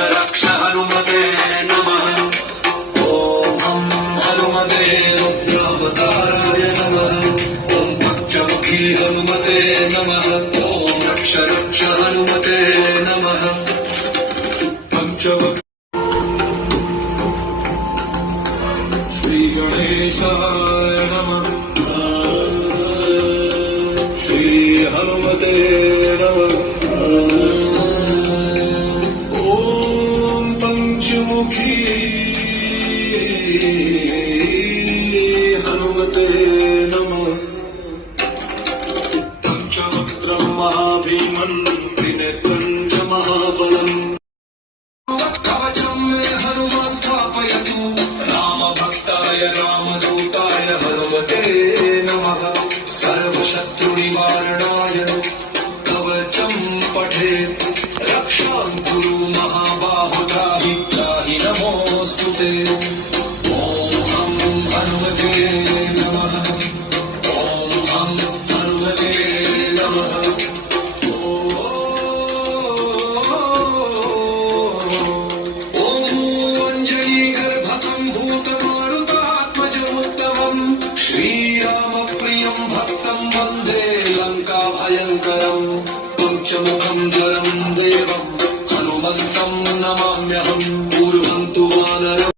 रक्ष हनुमते नमः। ॐ हनुमते रुद्रावताराय नमः। ॐ पञ्चमुखी हनुमते नमः। ॐ रक्ष हनुमते नमः। पंचमुखी श्री गणेशाय नमः। श्री हनुमते नमः। ॐ पंचमुखी हनुमते नमः। पंचवक्त्रं महाभीमन् त्रिनेत्रं च महाबलम् कवचं मे हनुमत् स्थापयतु। रामभक्ताय रामदूताय हनुमते नमः। सर्वशत्रुनिवारणाय कवचं पठेत्। रक्षां कुरु महाबाहो त्राहि त्राहि नमोऽस्तु ते। ॐ हनुमते नमः। ॐ हनुमते नमः। श्रीरामप्रियं भक्तं वन्दे लङ्काभयङ्करम्। पंचमुखं